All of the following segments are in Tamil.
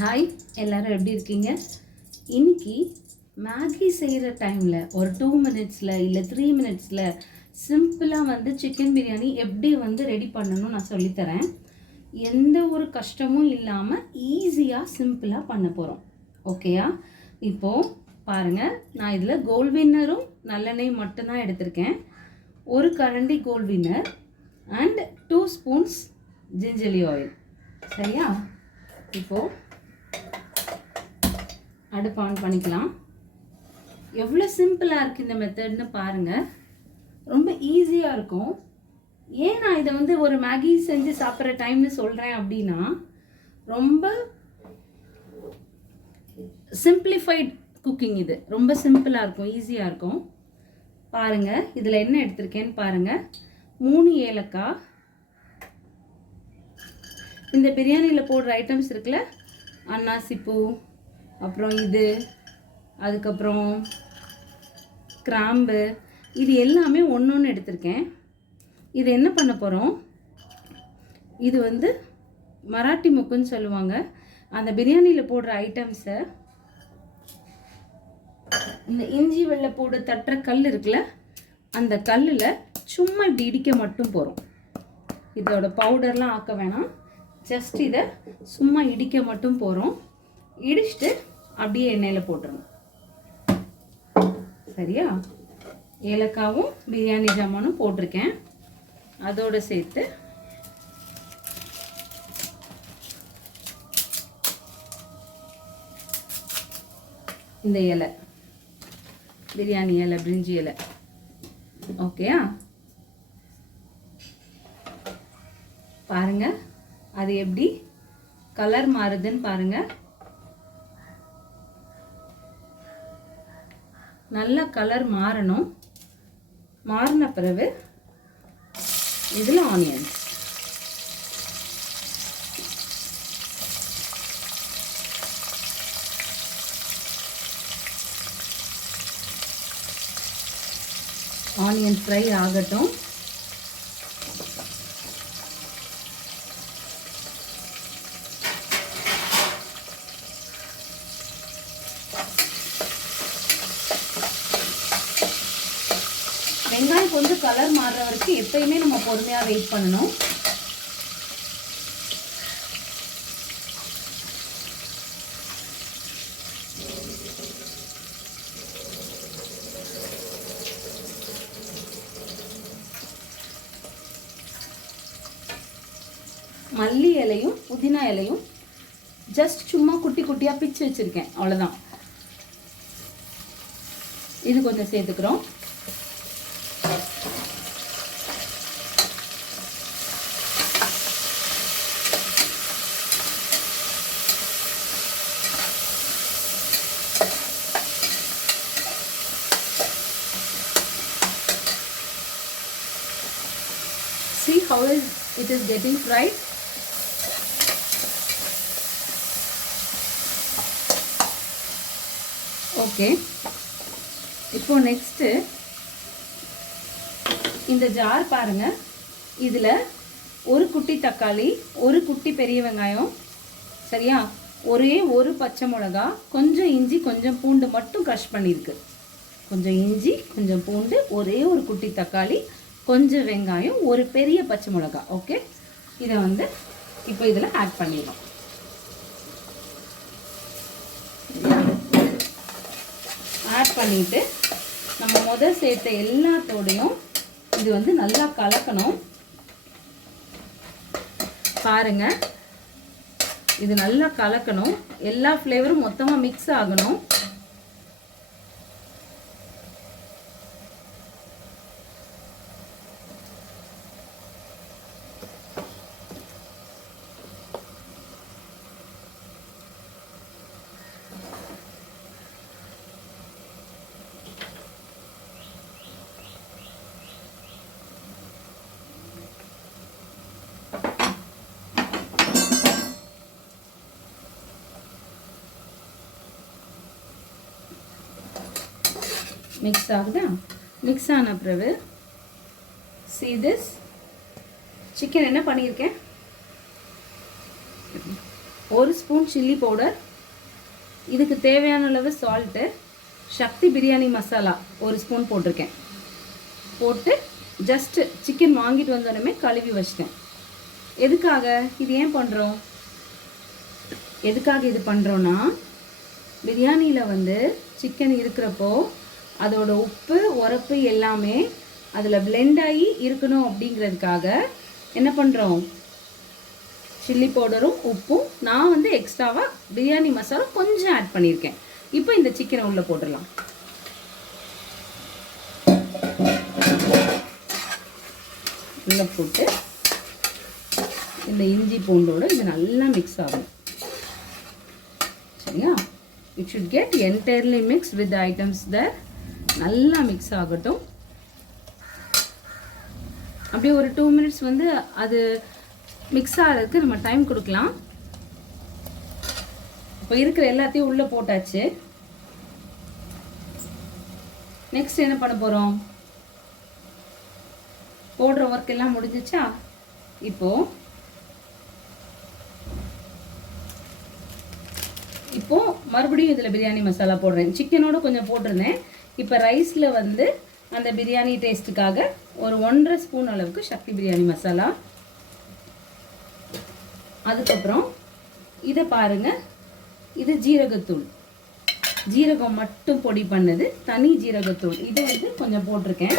ஹாய், எல்லோரும் எப்படி இருக்கீங்க? இன்றைக்கி மேகி செய்கிற டைமில் ஒரு 2 மினிட்ஸில் இல்லை 3 மினிட்ஸில் சிம்பிளாக சிக்கன் பிரியாணி எப்படி ரெடி பண்ணணும் நான் சொல்லித்தரேன். எந்த ஒரு கஷ்டமும் இல்லாமல் ஈஸியாக சிம்பிளாக பண்ண போகிறோம். ஓகேயா? இப்போது பாருங்கள், நான் இதில் கோல்ட் வின்னரும் நல்லெண்ணெய் மட்டும்தான் எடுத்திருக்கேன். ஒரு கரண்டி Gold Winner and 2 spoons gingelly oil. சரியா? இப்போது அடுப்பு ஆன் பண்ணிக்கலாம். எவ்வளோ சிம்பிளாக இருக்குது இந்த மெத்தட்னு பாருங்கள். ரொம்ப ஈஸியாக இருக்கும். ஏன் நான் இதை ஒரு மேகி செஞ்சு சாப்பிட்ற டைம்னு சொல்கிறேன் அப்படின்னா, ரொம்ப சிம்பிளிஃபைட் குக்கிங். இது ரொம்ப சிம்பிளாக இருக்கும், ஈஸியாக இருக்கும். பாருங்கள், இதில் என்ன எடுத்திருக்கேன்னு பாருங்கள். 3 ஏலக்காய். இந்த பிரியாணியில் போடுற ஐட்டம்ஸ் இருக்குல்ல, அன்னாசிப்பூ, அப்புறம் இது, அதுக்கப்புறம் கிராம்பு, இது எல்லாமே ஒன்று எடுத்திருக்கேன். இது என்ன பண்ண போகிறோம், இது மராட்டி முக்குன்னு சொல்லுவாங்க. அந்த பிரியாணியில் போடுற ஐட்டம்ஸை இந்த இஞ்சி வெள்ளைப்பூடு தட்டுற கல் இருக்குல்ல, அந்த கல்லில் சும்மா இப்படி இடிக்க மட்டும் போகிறோம். இதோட பவுடர்லாம் ஆக்க வேணாம், ஜஸ்ட் இதை சும்மா இடிக்க மட்டும் போகிறோம். இடிச்சிட்டு அப்படியே எண்ணெயில் போட்டுருங்க. சரியா? ஏலக்காவும் பிரியாணி ஜாமானும் போட்டிருக்கேன். அதோடு சேர்த்து இந்த இலை, பிரியாணி இலை, பிரிஞ்சி இலை. ஓகேயா? பாருங்க, அது எப்படி கலர் மாறுதுன்னு பாருங்க. நல்ல கலர் மாறணும். மாறின பிறகு இதில் ஆனியன்ஸ், ஆனியன் ஃப்ரை ஆகட்டும். வெங்காயம் கொஞ்சம் கலர் மாறுற வரைக்கும் எப்பயுமே நம்ம பொறுமையாக வெயிட் பண்ணணும். மல்லி இலையும் புதினா இலையும் ஜஸ்ட் சும்மா குட்டி குட்டியாக பிச்சு வச்சுருக்கேன், அவ்வளோதான். இது கொஞ்சம் சேர்த்துக்கிறோம். See how it is getting fried. Okay, இப்போ நெக்ஸ்ட்டு இந்த ஜார் பாருங்கள். இதில் ஒரு குட்டி தக்காளி, ஒரு குட்டி பெரிய வெங்காயம், சரியா, ஒரே ஒரு பச்சை மிளகா, கொஞ்சம் இஞ்சி, கொஞ்சம் பூண்டு மட்டும் க்ரஷ் பண்ணியிருக்கு. கொஞ்சம் இஞ்சி, கொஞ்சம் பூண்டு, ஒரே ஒரு குட்டி தக்காளி, கொஞ்சம் வெங்காயம், ஒரு பெரிய பச்சை மிளகா. ஓகே, இதை இப்போ இதில் ஆட் பண்ணிடலாம். ஆட் பண்ணிவிட்டு நம்ம முதல் சேர்த்த எல்லாத்தோடையும் இது நல்லா கலக்கணும். பாருங்கள், இது நல்லா கலக்கணும். எல்லா ஃப்ளேவரும் மொத்தமாக மிக்ஸ் ஆகணும். மிக்ஸ் ஆகுதா? மிக்ஸ் ஆன பிறகு see this சிக்கன் என்ன பண்ணியிருக்கேன், 1 ஸ்பூன் சில்லி பவுடர், இதுக்கு தேவையான அளவு சால்ட்டு, சக்தி பிரியாணி மசாலா 1 ஸ்பூன் போட்டிருக்கேன். போட்டு ஜஸ்ட்டு சிக்கன் வாங்கிட்டு வந்தோடனே கழுவி வச்சிட்டேன். எதுக்காக இது ஏன் பண்ணுறோம், எதுக்காக இது பண்ணுறோன்னா, பிரியாணியில் வந்து சிக்கன் இருக்கிறப்போ அதோட உப்பு உரப்பு எல்லாமே அதில் பிளெண்ட் ஆகி இருக்கணும் அப்படிங்கிறதுக்காக என்ன பண்ணுறோம், சில்லி பவுடரும் உப்பும் நான் வந்து எக்ஸ்ட்ராவாக பிரியாணி மசாலா கொஞ்சம் ஆட் பண்ணியிருக்கேன். இப்போ இந்த சிக்கனை உள்ளே போட்டுடலாம். உள்ளே போட்டு இந்த இஞ்சி பூண்டோட இது நல்லா மிக்ஸ் ஆகும். சரியா, it should get entirely mix with items there. நல்லா மிக்ஸ் ஆகட்டும். அப்படியே ஒரு 2 மினிட்ஸ் வந்து அது மிக்ஸ் ஆகிறதுக்கு நம்ம டைம் கொடுக்கலாம். இப்போ இருக்கிற எல்லாத்தையும் உள்ளே போட்டாச்சு. நெக்ஸ்ட் என்ன பண்ண போகிறோம், போடுற ஒர்க் எல்லாம் முடிஞ்சிச்சா. இப்போ மறுபடியும் இதில் பிரியாணி மசாலா போடுறேன். சிக்கனோட கொஞ்சம் போட்டிருந்தேன். இப்போ ரைஸில் வந்து அந்த பிரியாணி டேஸ்ட்டுக்காக ஒரு 1.5 ஸ்பூன் அளவுக்கு சக்தி பிரியாணி மசாலா. அதுக்கப்புறம் இதை பாருங்கள், இது ஜீரகத்தூள், ஜீரகம் மட்டும் பொடி பண்ணது, தனி ஜீரகத்தூள். இது வந்து கொஞ்சம் போட்டிருக்கேன்.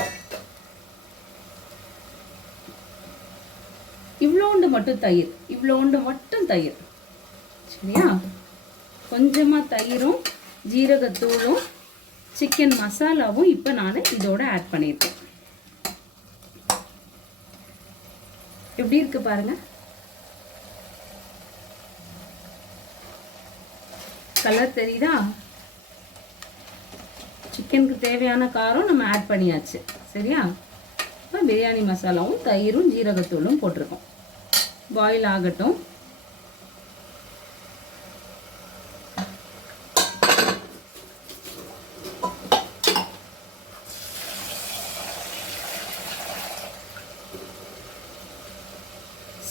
இவ்வளோண்டு மட்டும் தயிர், இவ்வளோண்டு மட்டும் தயிர். சரியா, கொஞ்சமாக தயிரும் ஜீரகத்தூளும் சிக்கன் மசாலாவும் இப்போ நான் இதோட ஆட் பண்ணியிருக்கேன். எப்படி இருக்கு பாருங்க, கலர் தெரியுதா. சிக்கனுக்கு தேவையான காரம் நம்ம ஆட் பண்ணியாச்சு. சரியா, இப்போ பிரியாணி மசாலாவும் தயிரும் ஜீரகத்தூளும் போட்டிருக்கோம். பாயில் ஆகட்டும்.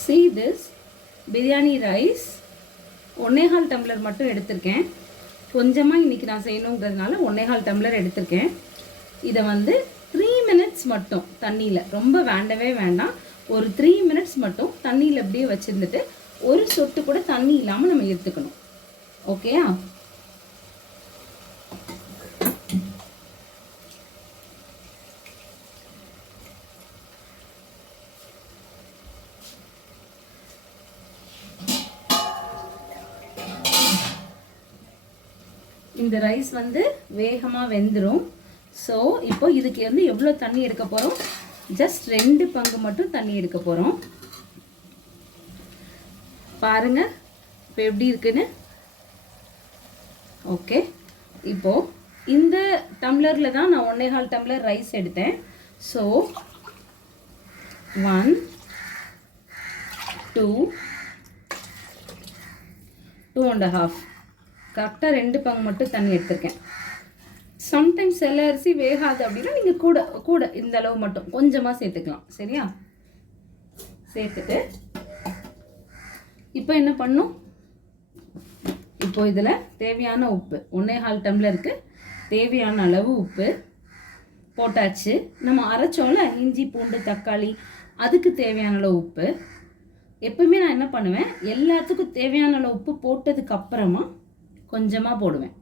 See this biryani rice 1.25 tumbler மட்டும் எடுத்திருக்கேன். கொஞ்சமாக இன்றைக்கி நான் செய்யணுங்கிறதுனால 1.25 டம்ளர் எடுத்திருக்கேன். இதை வந்து 3 மினிட்ஸ் மட்டும் தண்ணியில், ரொம்ப வேண்டவே வேண்டாம், ஒரு 3 மினிட்ஸ் மட்டும் தண்ணியில் அப்படியே வச்சுருந்துட்டு ஒரு சொட்டு கூட தண்ணி இல்லாமல் நம்ம எடுத்துக்கணும். ஓகேயா, இந்த ரைஸ் வந்து வேகமாக வெந்துடும். ஸோ இப்போ இதுக்கு வந்து எவ்வளோ தண்ணி எடுக்க போகிறோம், ஜஸ்ட் 2 பங்கு மட்டும் தண்ணி எடுக்க போகிறோம். பாருங்க இப்போ எப்படி இருக்குன்னு. ஓகே, இப்போது இந்த டம்ளரில் தான் நான் 1.25 டம்ளர் ரைஸ் எடுத்தேன். ஸோ 1 2 2.5 கரெக்டாக 2 பங்கு மட்டும் தண்ணி எடுத்திருக்கேன். சம்டைம்ஸ் சில அரிசி வேகாது அப்படின்னா நீங்கள் கூட கூட இந்த அளவு மட்டும் கொஞ்சமாக சேர்த்துக்கலாம். சரியா, சேர்த்துட்டு இப்போ என்ன பண்ணும், இப்போ இதில் தேவையான உப்பு 1.25 டம்ளருக்கு தேவையான அளவு உப்பு போட்டாச்சு. நம்ம அரைச்சோம்ல இஞ்சி பூண்டு தக்காளி, அதுக்கு தேவையான அளவு உப்பு. எப்பவுமே நான் என்ன பண்ணுவேன், எல்லாத்துக்கும் தேவையான அளவு உப்பு போட்டதுக்கு அப்புறமா கொஞ்சமாக போடுவேன்.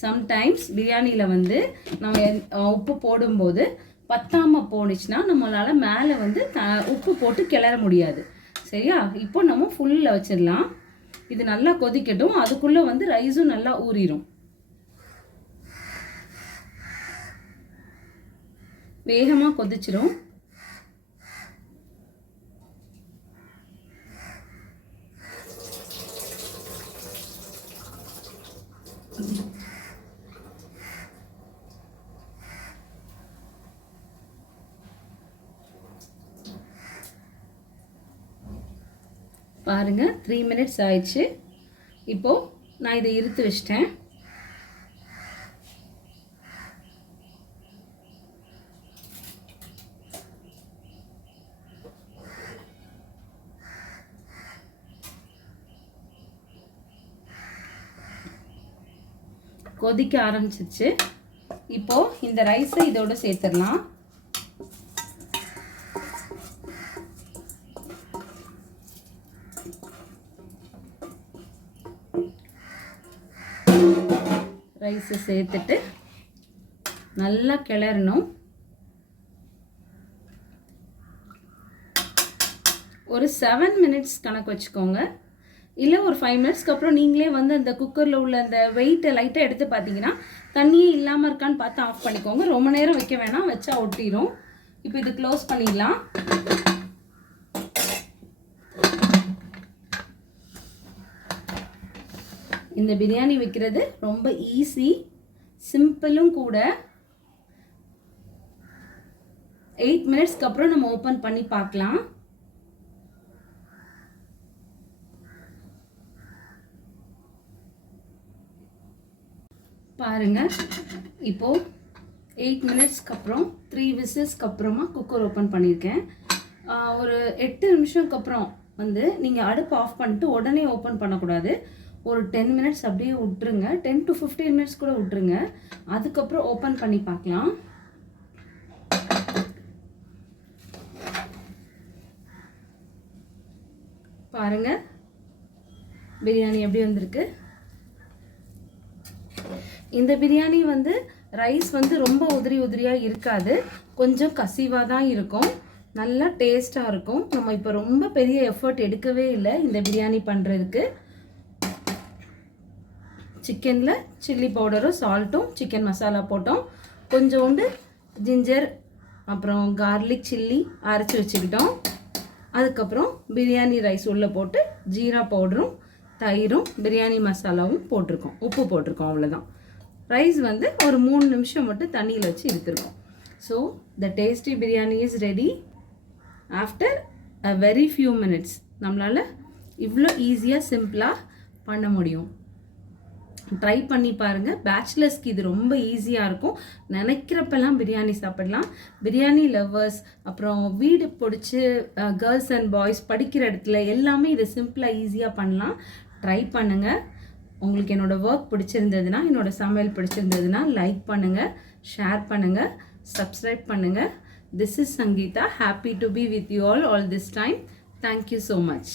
சம்டைம்ஸ் பிரியாணியில் வந்து நம்ம உப்பு போடும்போது பத்தாமல் போணுச்சுன்னா நம்மளால் மேலே வந்து உப்பு போட்டு கிளற முடியாது. சரியா, இப்போ நம்ம ஃபுல்லில் வச்சிடலாம். இது நல்லா கொதிக்கட்டும், அதுக்குள்ளே வந்து ரைஸும் நல்லா ஊறிடும். வேகமாக கொதிச்சிடும். பாருங்க 3 மினிட்ஸ் ஆயிடுச்சு. இப்போது நான் இதை இறுத்து வச்சிட்டேன். கொதிக்க ஆரம்பிச்சிருச்சு. இப்போது இந்த ரைஸை இதோட சேர்த்துடலாம். ரைஸை சேர்த்துட்டு நல்லா கிளறணும். ஒரு 7 மினிட்ஸ் கணக்கு வச்சுக்கோங்க. இல்லை ஒரு 5 மினிட்ஸ்க்கு அப்புறம் நீங்களே வந்து அந்த குக்கரில் உள்ள அந்த வெயிட்டை லைட்டாக எடுத்து பார்த்தீங்கன்னா தண்ணியே இல்லாமல் இருக்கான்னு பார்த்து ஆஃப் பண்ணிக்கோங்க. ரொம்ப நேரம் வைக்க வேணாம், வச்சா ஒட்டிடும். இப்போ இது க்ளோஸ் பண்ணிடலாம். இந்த பிரியாணி வைக்கிறது ரொம்ப ஈஸி, சிம்பிளும் கூட. 8 மினிட்ஸ்க்கு அப்புறம் நம்ம ஓப்பன் பண்ணி பார்க்கலாம். பாருங்க, இப்போது 8 மினிட்ஸ்க்கு அப்புறம் 3 விசில்ஸ்க்கு அப்புறமா குக்கர் ஓப்பன் பண்ணியிருக்கேன். ஒரு 8 நிமிஷம்க்கு அப்புறம் வந்து நீங்கள் அடுப்பு ஆஃப் பண்ணிட்டு உடனே ஓப்பன் பண்ணக்கூடாது. ஒரு 10 மினிட்ஸ் அப்படியே விட்டுருங்க. 10 to 15 மினிட்ஸ் கூட விட்டுருங்க. அதுக்கப்புறம் ஓப்பன் பண்ணி பார்க்கலாம். பாருங்க, பிரியாணி எப்படி வந்திருக்கு. இந்த பிரியாணி வந்து ரைஸ் வந்து ரொம்ப உதிரி உதிரியாக இருக்காது, கொஞ்சம் கசிவாக தான் இருக்கும். நல்லா டேஸ்ட்டாக இருக்கும். நம்ம இப்போ ரொம்ப பெரிய எஃபர்ட் எடுக்கவே இல்லை இந்த பிரியாணி பண்ணுறதுக்கு. சிக்கனில் சில்லி பவுடரும் சால்ட்டும் சிக்கன் மசாலா போட்டோம். கொஞ்சோண்டு ஜிஞ்சர் அப்புறம் கார்லிக் சில்லி அரைச்சி வச்சுக்கிட்டோம். அதுக்கப்புறம் பிரியாணி ரைஸ் உள்ளே போட்டு ஜீரா பவுடரும் தயிரும் பிரியாணி மசாலாவும் போட்டிருக்கோம், உப்பு போட்டிருக்கோம், அவ்வளோதான். ரைஸ் வந்து ஒரு 3 நிமிஷம் மட்டும் தண்ணியில் வச்சு எடுத்துருக்கோம். So the tasty biryani is ready after a very few minutes. நம்மளால் இவ்வளோ ஈஸியாக சிம்பிளாக பண்ண முடியும். ட்ரை பண்ணி பாருங்கள். பேச்சுலர்ஸ்க்கு இது ரொம்ப ஈஸியாக இருக்கும். நினைக்கிறப்பெல்லாம் பிரியாணி சாப்பிடலாம். பிரியாணி லவ்வர்ஸ், அப்புறம் வீடு பிடிச்சி கேர்ள்ஸ் அண்ட் பாய்ஸ் படிக்கிற இடத்துல எல்லாமே இதை சிம்பிளாக ஈஸியாக பண்ணலாம். ட்ரை பண்ணுங்கள். உங்களுக்கு என்னோடய ஒர்க் பிடிச்சிருந்ததுன்னா, என்னோடய சமையல் பிடிச்சிருந்ததுன்னா லைக் பண்ணுங்கள், ஷேர் பண்ணுங்கள், சப்ஸ்கிரைப் பண்ணுங்கள். This is Sangeetha. Happy to be with you all this time. Thank you so much.